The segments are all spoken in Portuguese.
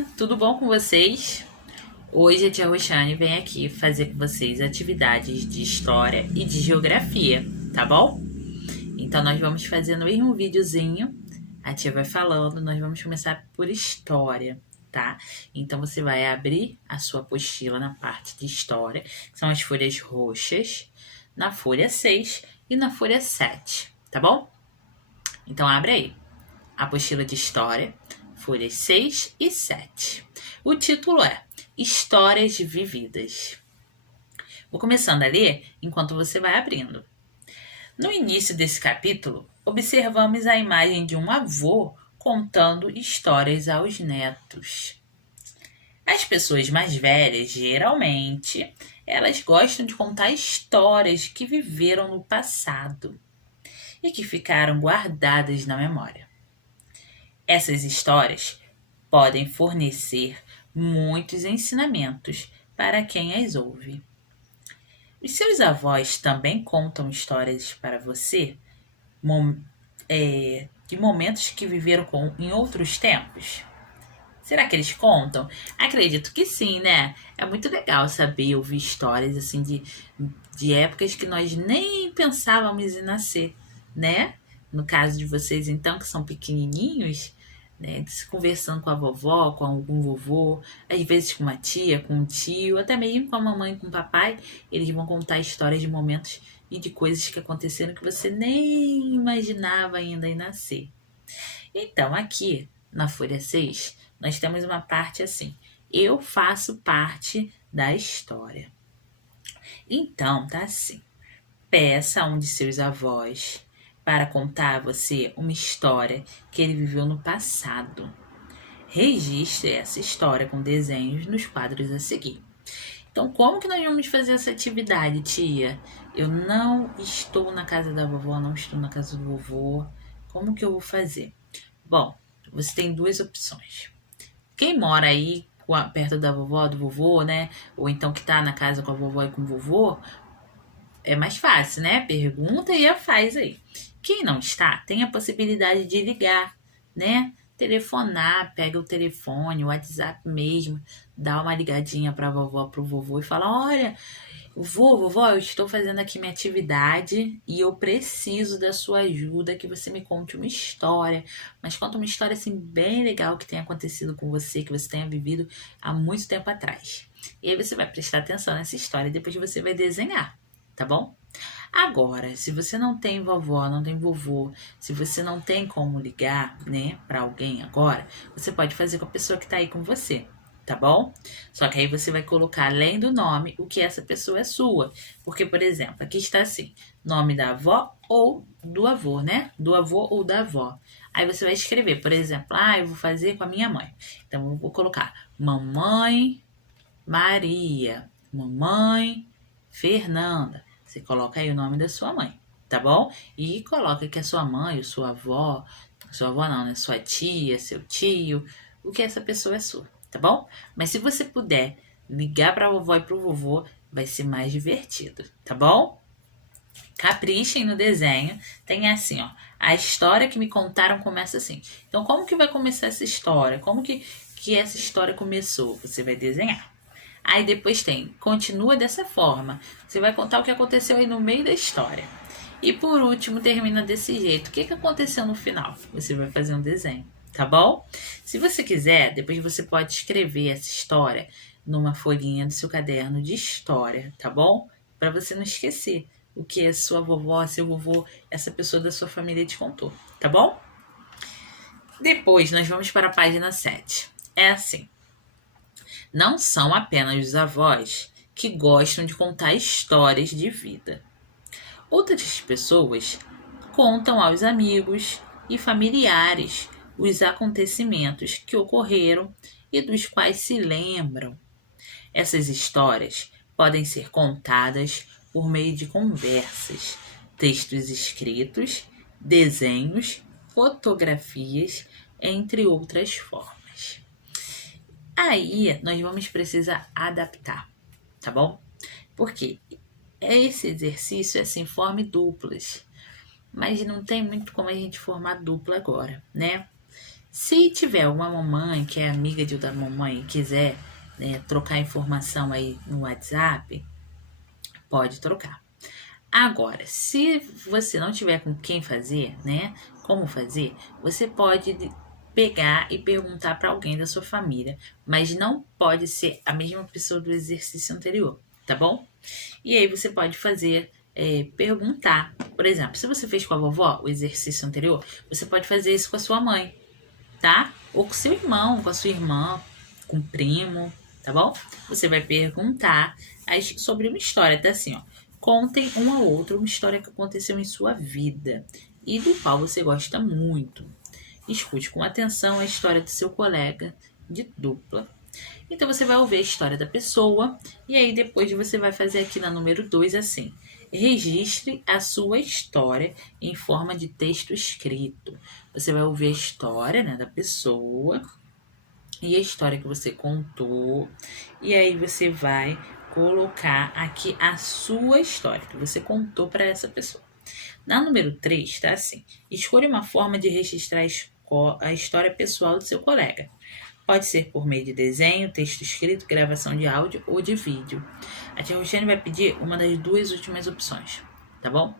dia, tudo bom com vocês? Hoje a tia Roxane vem aqui fazer com vocês atividades de história e de geografia, tá bom? Então nós vamos fazendo aí um videozinho, a tia vai falando, nós vamos começar por história, tá? Então você vai abrir a sua apostila na parte de história, que são as folhas roxas, na folha 6 e na folha 7, tá bom? Então abre aí. Apostila de História, folhas 6 e 7. O título é Histórias Vividas. Vou começando a ler enquanto você vai abrindo. No início desse capítulo, observamos a imagem de um avô contando histórias aos netos. As pessoas mais velhas, geralmente, elas gostam de contar histórias que viveram no passado e que ficaram guardadas na memória. Essas histórias podem fornecer muitos ensinamentos para quem as ouve. Os seus avós também contam histórias para você de momentos que viveram em outros tempos? Será que eles contam? Acredito que sim, né? É muito legal saber ouvir histórias assim de épocas que nós nem pensávamos em nascer, né? No caso de vocês, então, que são pequenininhos, né? Conversando com a vovó, com algum vovô, às vezes com uma tia, com um tio, até mesmo com a mamãe, com o papai, eles vão contar histórias de momentos e de coisas que aconteceram que você nem imaginava ainda em nascer. Então, aqui na folha 6, nós temos uma parte assim: eu faço parte da história. Então, tá assim: peça a um de seus avós para contar a você uma história que ele viveu no passado. Registre essa história com desenhos nos quadros a seguir. Então, como que nós vamos fazer essa atividade, tia? Eu não estou na casa da vovó, não estou na casa do vovô. Como que eu vou fazer? Bom, você tem duas opções. Quem mora aí perto da vovó, do vovô, né? Ou então que tá na casa com a vovó e com o vovô, é mais fácil, né? Pergunta e faz aí. Quem não está, tem a possibilidade de ligar, né? Telefonar, pega o telefone, o WhatsApp mesmo, dá uma ligadinha pra vovó, pro vovô e fala: olha, vovó, eu estou fazendo aqui minha atividade e eu preciso da sua ajuda, que você me conte uma história, mas conta uma história assim bem legal que tenha acontecido com você, que você tenha vivido há muito tempo atrás. E aí você vai prestar atenção nessa história e depois você vai desenhar, tá bom? Agora, se você não tem vovó, não tem vovô, se você não tem como ligar, né, para alguém agora, você pode fazer com a pessoa que tá aí com você, tá bom? Só que aí você vai colocar além do nome o que essa pessoa é sua. Porque, por exemplo, aqui está assim: nome da avó ou do avô, né? Do avô ou da avó. Aí você vai escrever, por exemplo, eu vou fazer com a minha mãe. Então eu vou colocar Mamãe Maria, Mamãe Fernanda. Você coloca aí o nome da sua mãe, tá bom? E coloca que a sua mãe, ou sua avó não, né? Sua tia, seu tio, o que essa pessoa é sua, tá bom? Mas se você puder ligar pra vovó e pro vovô, vai ser mais divertido, tá bom? Caprichem no desenho. Tem assim, ó: a história que me contaram começa assim. Então, como que vai começar essa história? Como que essa história começou? Você vai desenhar. Aí depois tem, continua dessa forma. Você vai contar o que aconteceu aí no meio da história. E por último, termina desse jeito. O que aconteceu no final? Você vai fazer um desenho, tá bom? Se você quiser, depois você pode escrever essa história numa folhinha do seu caderno de história, tá bom? Para você não esquecer o que a sua vovó, seu vovô, essa pessoa da sua família te contou, tá bom? Depois nós vamos para a página 7. É assim: não são apenas os avós que gostam de contar histórias de vida. Outras pessoas contam aos amigos e familiares os acontecimentos que ocorreram e dos quais se lembram. Essas histórias podem ser contadas por meio de conversas, textos escritos, desenhos, fotografias, entre outras formas. Aí nós vamos precisar adaptar, tá bom? Porque esse exercício é assim, forme duplas, mas não tem muito como a gente formar dupla agora, né? Se tiver uma mamãe que é amiga da mamãe e quiser, né, trocar informação aí no WhatsApp, pode trocar. Agora, se você não tiver com quem fazer, né, como fazer, você pode pegar e perguntar para alguém da sua família, mas não pode ser a mesma pessoa do exercício anterior, tá bom? E aí você pode fazer, perguntar. Por exemplo, se você fez com a vovó o exercício anterior, você pode fazer isso com a sua mãe, tá? Ou com seu irmão, com a sua irmã, com o primo, tá bom? Você vai perguntar sobre uma história, tá assim, ó. Contem um ao outro uma história que aconteceu em sua vida e do qual você gosta muito. Escute com atenção a história do seu colega de dupla. Então você vai ouvir a história da pessoa e aí depois você vai fazer aqui na número 2 assim: registre a sua história em forma de texto escrito. Você vai ouvir a história, né, da pessoa e a história que você contou, e aí você vai colocar aqui a sua história que você contou para essa pessoa. Na número 3 tá assim: escolha uma forma de registrar a história pessoal do seu colega. Pode ser por meio de desenho, texto escrito, gravação de áudio ou de vídeo. A tia Roxane vai pedir uma das duas últimas opções, tá bom?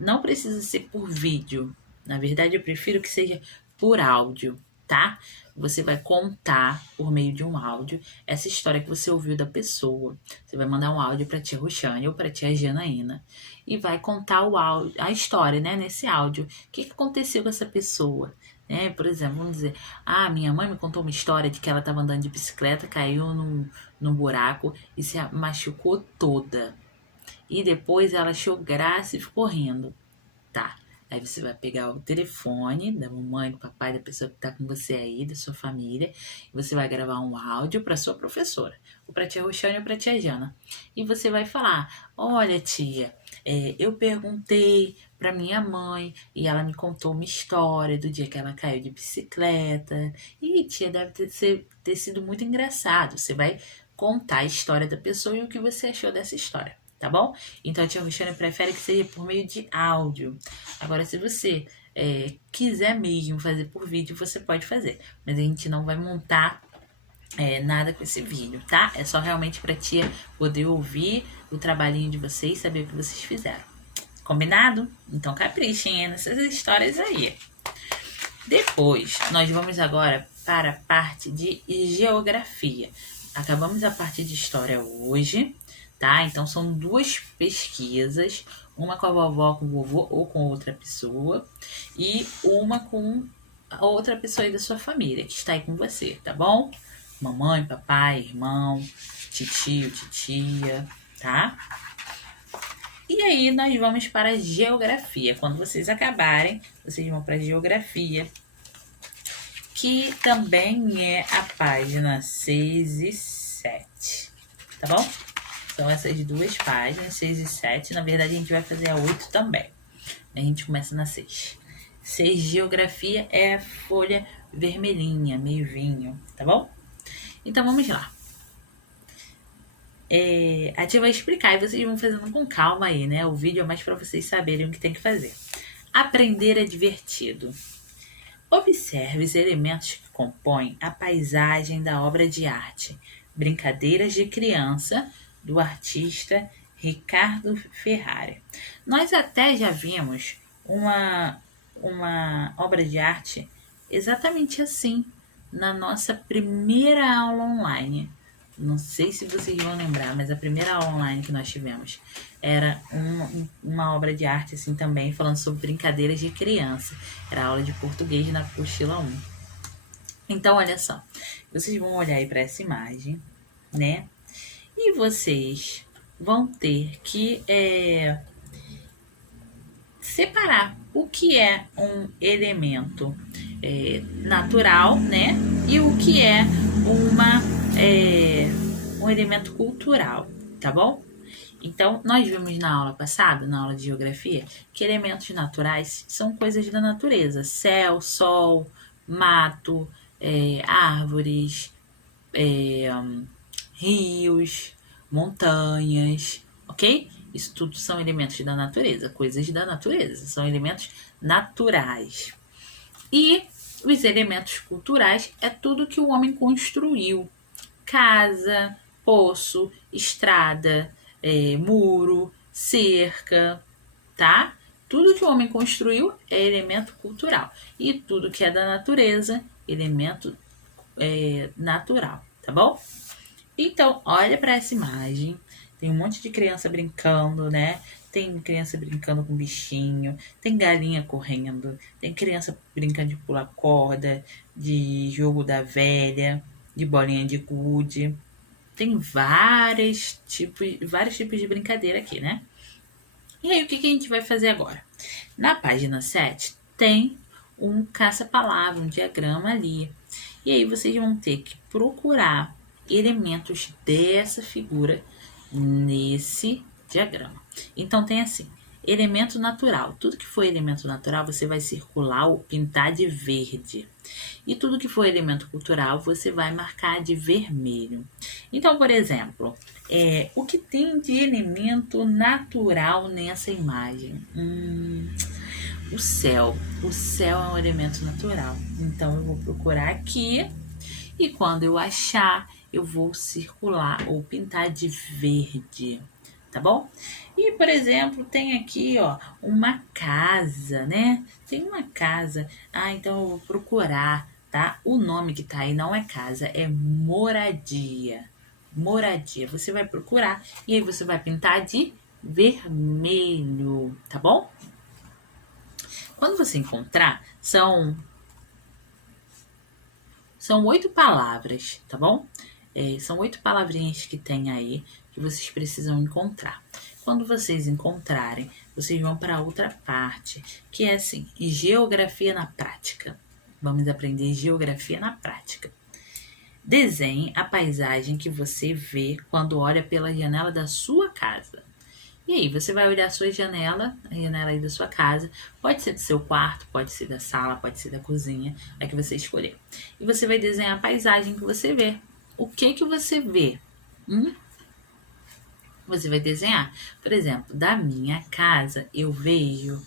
Não precisa ser por vídeo. Na verdade, eu prefiro que seja por áudio, tá? Você vai contar por meio de um áudio essa história que você ouviu da pessoa. Você vai mandar um áudio para tia Roxane ou para tia Janaína e vai contar a história, né, nesse áudio. O que aconteceu com essa pessoa? Por exemplo, vamos dizer, minha mãe me contou uma história de que ela estava andando de bicicleta, caiu num buraco e se machucou toda. E depois ela achou graça e ficou rindo. Tá. Aí você vai pegar o telefone da mamãe, do papai, da pessoa que tá com você aí, da sua família, e você vai gravar um áudio para sua professora, ou para tia Roxane ou para tia Jana. E você vai falar: olha, tia, eu perguntei para minha mãe e ela me contou uma história do dia que ela caiu de bicicleta. E, tia, deve ter sido muito engraçado. Você vai contar a história da pessoa e o que você achou dessa história. Tá bom? Então a tia Roxane prefere que seja por meio de áudio. Agora, se você quiser mesmo fazer por vídeo, você pode fazer. Mas a gente não vai montar nada com esse vídeo, tá? É só realmente pra tia poder ouvir o trabalhinho de vocês, saber o que vocês fizeram. Combinado? Então caprichem nessas histórias aí. Depois, nós vamos agora para a parte de geografia. Acabamos a parte de história hoje, tá? Então são duas pesquisas, uma com a vovó, com o vovô ou com outra pessoa, e uma com a outra pessoa aí da sua família, que está aí com você, tá bom? Mamãe, papai, irmão, titio, titia, tá? E aí nós vamos para a geografia. Quando vocês acabarem, vocês vão para a geografia, que também é a página 6 e 7, tá bom? Então essas duas páginas, 6 e 7, na verdade a gente vai fazer a 8 também. A gente começa na 6. 6 geografia é a folha vermelhinha, meio vinho, tá bom? Então vamos lá. A tia vai explicar e vocês vão fazendo com calma aí, né? O vídeo é mais para vocês saberem o que tem que fazer. Aprender é divertido. Observe os elementos que compõem a paisagem da obra de arte Brincadeiras de Criança, do artista Ricardo Ferrari. Nós até já vimos uma obra de arte exatamente assim na nossa primeira aula online. Não sei se vocês vão lembrar, mas a primeira aula online que nós tivemos era uma obra de arte assim também, falando sobre brincadeiras de criança. Era aula de português na apostila 1. Então, olha só. Vocês vão olhar aí para essa imagem, né? E vocês vão ter que separar o que é um elemento natural, né? E o que é um elemento cultural, tá bom? Então, nós vimos na aula passada, na aula de geografia, que elementos naturais são coisas da natureza. Céu, sol, mato, árvores, rios, montanhas, ok? Isso tudo são elementos da natureza, coisas da natureza, são elementos naturais. E Os elementos culturais é tudo que o homem construiu. Casa, poço, estrada, muro, cerca, tá? Tudo que o homem construiu é elemento cultural. E tudo que é da natureza, elemento natural, tá bom? Então, olha para essa imagem. Tem um monte de criança brincando, né? Tem criança brincando com bichinho, tem galinha correndo, tem criança brincando de pular corda, de jogo da velha, de bolinha de gude. Tem vários tipos de brincadeira aqui, né? E aí, o que a gente vai fazer agora? Na página 7 tem um caça-palavra, um diagrama ali. E aí vocês vão ter que procurar elementos dessa figura nesse diagrama. Então tem assim, elemento natural. Tudo que for elemento natural, você vai circular ou pintar de verde. E tudo que for elemento cultural, você vai marcar de vermelho. Então, por exemplo, o que tem de elemento natural nessa imagem? O céu. O céu é um elemento natural. Então, eu vou procurar aqui e quando eu achar, eu vou circular ou pintar de verde, tá bom? E, por exemplo, tem aqui, ó, uma casa, né? Tem uma casa. Então eu vou procurar, tá? O nome que tá aí não é casa, é moradia. Moradia. Você vai procurar e aí você vai pintar de vermelho, tá bom? Quando você encontrar, são 8 palavras, tá bom? São 8 palavrinhas que tem aí que vocês precisam encontrar. Quando vocês encontrarem, vocês vão para outra parte, que é assim, geografia na prática. Vamos aprender geografia na prática. Desenhe a paisagem que você vê quando olha pela janela da sua casa. E aí, você vai olhar a sua janela, a janela aí da sua casa. Pode ser do seu quarto, pode ser da sala, pode ser da cozinha, é que você escolher. E você vai desenhar a paisagem que você vê. O que você vê? Você vai desenhar. Por exemplo, da minha casa, eu vejo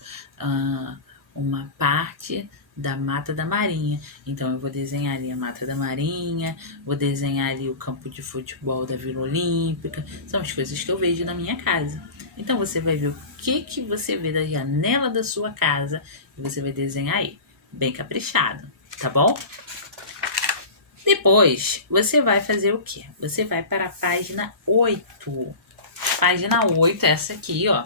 uma parte da Mata da Marinha. Então, eu vou desenhar ali a Mata da Marinha, vou desenhar ali o campo de futebol da Vila Olímpica. São as coisas que eu vejo na minha casa. Então, você vai ver o que você vê da janela da sua casa e você vai desenhar aí, bem caprichado, tá bom? Depois, você vai fazer o quê? Você vai para a página 8. Página 8, essa aqui, ó.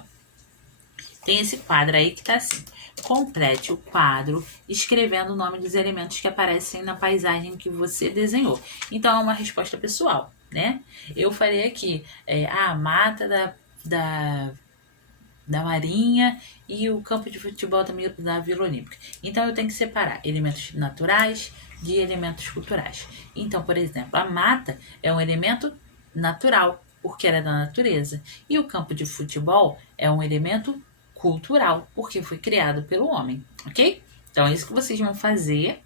Tem esse quadro aí que tá assim. Complete o quadro escrevendo o nome dos elementos que aparecem na paisagem que você desenhou. Então, é uma resposta pessoal, né? Eu farei aqui a mata da Marinha e o campo de futebol da Vila Olímpica. Então, eu tenho que separar elementos naturais de elementos culturais. Então, por exemplo, a mata é um elemento natural, porque era da natureza. E o campo de futebol é um elemento cultural, porque foi criado pelo homem, ok? Então, é isso que vocês vão fazer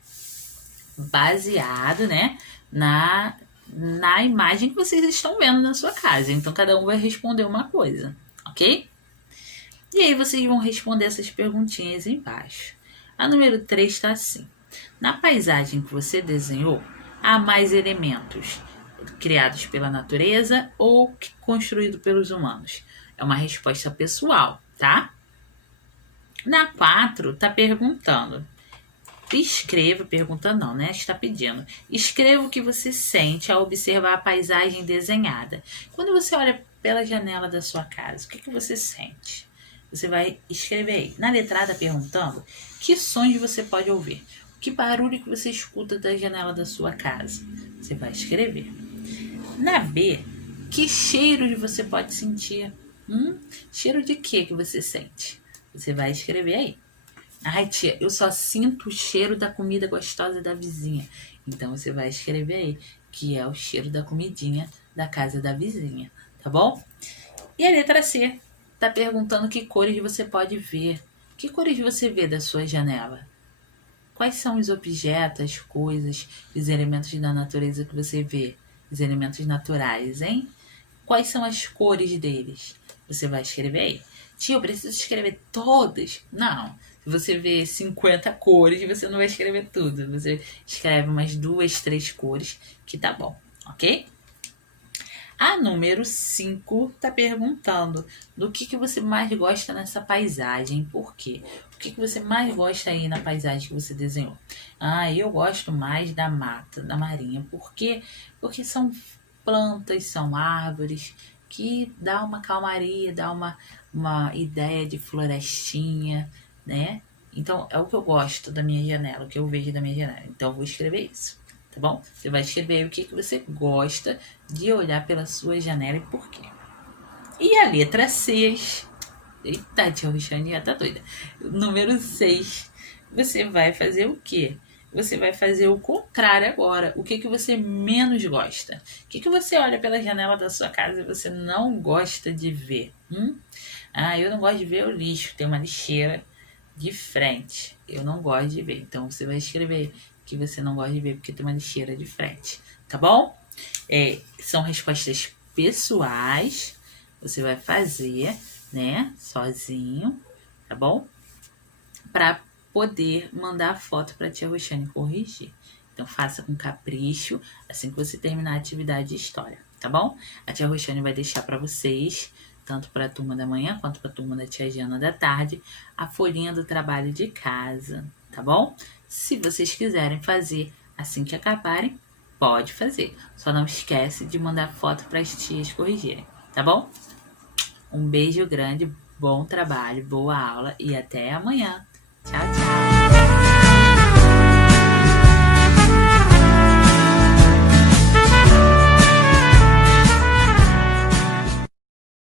baseado, né, na imagem que vocês estão vendo na sua casa. Então, cada um vai responder uma coisa, ok? E aí, vocês vão responder essas perguntinhas embaixo. A número 3 está assim. Na paisagem que você desenhou, há mais elementos criados pela natureza ou construídos pelos humanos? É uma resposta pessoal, tá? Na 4, está perguntando. Escreva, perguntando não, né? Está pedindo. Escreva o que você sente ao observar a paisagem desenhada. Quando você olha pela janela da sua casa, o que você sente? Você vai escrever aí. Na letrada perguntando que sons você pode ouvir. Que barulho que você escuta da janela da sua casa. Você vai escrever. Na B, que cheiros você pode sentir? Cheiro de que você sente? Você vai escrever aí. Ai, tia, eu só sinto o cheiro da comida gostosa da vizinha. Então, você vai escrever aí, que é o cheiro da comidinha da casa da vizinha, tá bom? E a letra C tá perguntando que cores você pode ver. Que cores você vê da sua janela? Quais são os objetos, as coisas, os elementos da natureza que você vê? Os elementos naturais, hein? Quais são as cores deles? Você vai escrever aí. Tia, eu preciso escrever todas. Não. Se você vê 50 cores, você não vai escrever tudo. Você escreve umas 2, 3 cores, que tá bom, ok? A número 5 tá perguntando do que você mais gosta nessa paisagem, por quê? O que você mais gosta aí na paisagem que você desenhou? Ah, eu gosto mais da mata, da marinha. Por quê? Porque são plantas, são árvores que dá uma calmaria, dá uma ideia de florestinha, né? Então, é o que eu gosto da minha janela, o que eu vejo da minha janela. Então, eu vou escrever isso, tá bom? Você vai escrever o que você gosta de olhar pela sua janela e por quê. E a letra 6. Eita, tia Roxane já tá doida. Número 6. Você vai fazer o quê? Você vai fazer o contrário agora. O que você menos gosta? O que você olha pela janela da sua casa e você não gosta de ver? Ah, eu não gosto de ver o lixo. Tem uma lixeira de frente. Eu não gosto de ver. Então você vai escrever que você não gosta de ver porque tem uma lixeira de frente. Tá bom? São respostas pessoais. Você vai fazer, né? Sozinho. Tá bom? Para poder mandar a foto para a tia Roxane corrigir. Então faça com capricho assim que você terminar a atividade de história, tá bom? A tia Roxane vai deixar para vocês, tanto para a turma da manhã quanto para a turma da tia Giana da tarde, a folhinha do trabalho de casa, tá bom? Se vocês quiserem fazer assim que acabarem, pode fazer. Só não esquece de mandar foto para as tias corrigirem, tá bom? Um beijo grande, bom trabalho, boa aula e até amanhã.